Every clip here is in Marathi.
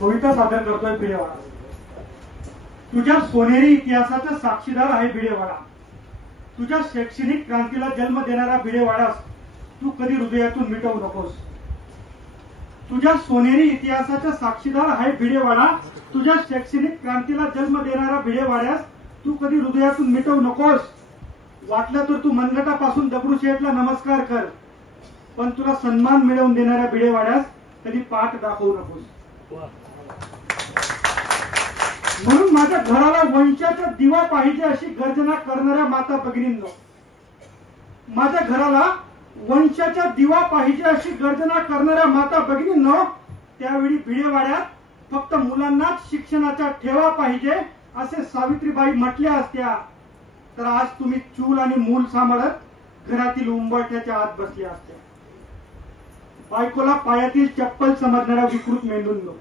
कविता सादर करतोय भिडेवाडा। तुझ्या सोनेरी इतिहासाचा साक्षीदार आहे भिडेवाडा। तुझ्या शैक्षणिक क्रांतीला जन्म देणारा भिडेवाडास तू कधी हृदयातून मिटवू नकोस। तुझ्या सोनेरी इतिहासाचा साक्षीदार आहे भिडेवाडा। तुझ्या शैक्षणिक क्रांतीला जन्म देणारा भिडेवाड्यास तू कधी हृदयातून मिटवू नकोस। वाटलं तर तू मनगटापासून दगडूशेठला नमस्कार कर, पण तुला सन्मान मिळवून देणाऱ्या भिडेवाड्यास कधी पाठ दाखवू नकोस। म्हणून माझ्या घराला वंशाचा दिवा पाहिजे अशी गर्जना करणाऱ्या माता भगिनींनो, माझ्या घराला वंशाचा दिवा पाहिजे अशी गर्जना करणाऱ्या माता भगिनींनो, त्यावेळी भिडेवाड्यात फक्त मुलांनाच शिक्षणाचा ठेवा पाहिजे असे सावित्रीबाई म्हटल्या असत्या तर आज तुम्ही चूल आणि मूल सांभाळत घरातील उंबरठ्याच्या आत बसल्या असत्या। बायकोला पायातील चप्पल समजणाऱ्या विकृत मेंदूंनो,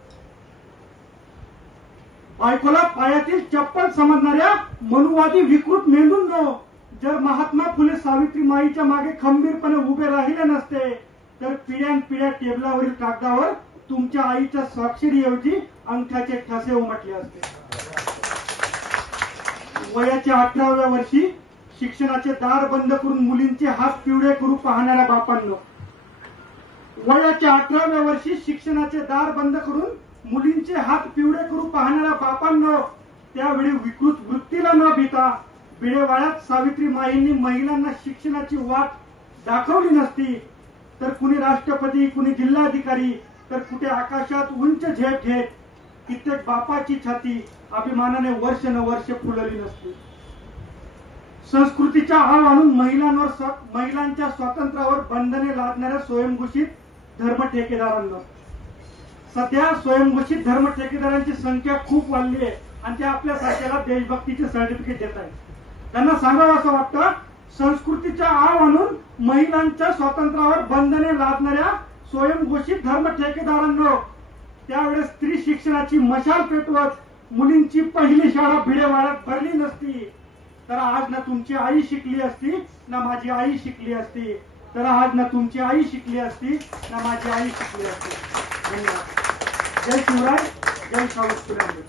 बायकोला पायातील चप्पल समजणाऱ्या मनुवादी विकृत मेंदूंनो, जर महात्मा फुले सावित्रीमाईच्या मागे खंबीरपणे उभे राहिले नसते तर पिढ्यानपिढ्या टेबलावरील कागदावर तुमच्या आईच्या स्वाक्षरीऐवजी अंगठ्याचे ठसे उमटले असते। वयाच्या 18व्या वर्षी शिक्षणाचे दार बंद करून मुलींचे हात पिवळे करू पाहणाऱ्या बापांनो, वयाच्या 18व्या वर्षी शिक्षणाचे दार बंद करून मुलींचे हात पिवळे करू पाहणाऱ्या बापांनो, त्यावेळी विकृत वृत्तीला न भीता भिडेवाड्यात सावित्रीमाईंनी महिलांना शिक्षणाची वाट दाखवली नसती तर कुणी राष्ट्रपती, कुणी जिल्हाधिकारी, तर कुठे आकाशात उंच झेप घेत कित्येक बापाची छाती अभिमानाने वर्ष न वर्ष फुलली नसती। संस्कृतीचा आव आणून महिलांच्या स्वातंत्र्यावर बंधने लादणाऱ्या स्वयंघोषित धर्म ठेकेदारांना, सध्या स्वयंघोषित धर्म ठेकेदारांची संख्या खूप वाढली आहे आणि ते आपल्या सारख्याला देशभक्तीचे सर्टिफिकेट देत आहेत। त्यांना सांगावं असं वाटतं, संस्कृतीचा आव आणून महिलांच्या स्वातंत्र्यावर बंधने लादणाऱ्या स्वयंघोषित धर्म ठेकेदारांनो, त्यावेळेस स्त्री शिक्षणाची मशाल पेटवत मुलींची पहिली शाळा भिडेवाड्यात भरली नसती तर आज ना तुमची आई शिकली असती ना माझी आई शिकली असती, तर आज ना तुमची आई शिकली असती ना माझी आई शिकली असती। धन्यवाद। जय शिवराय, जय सावित्रीबाई।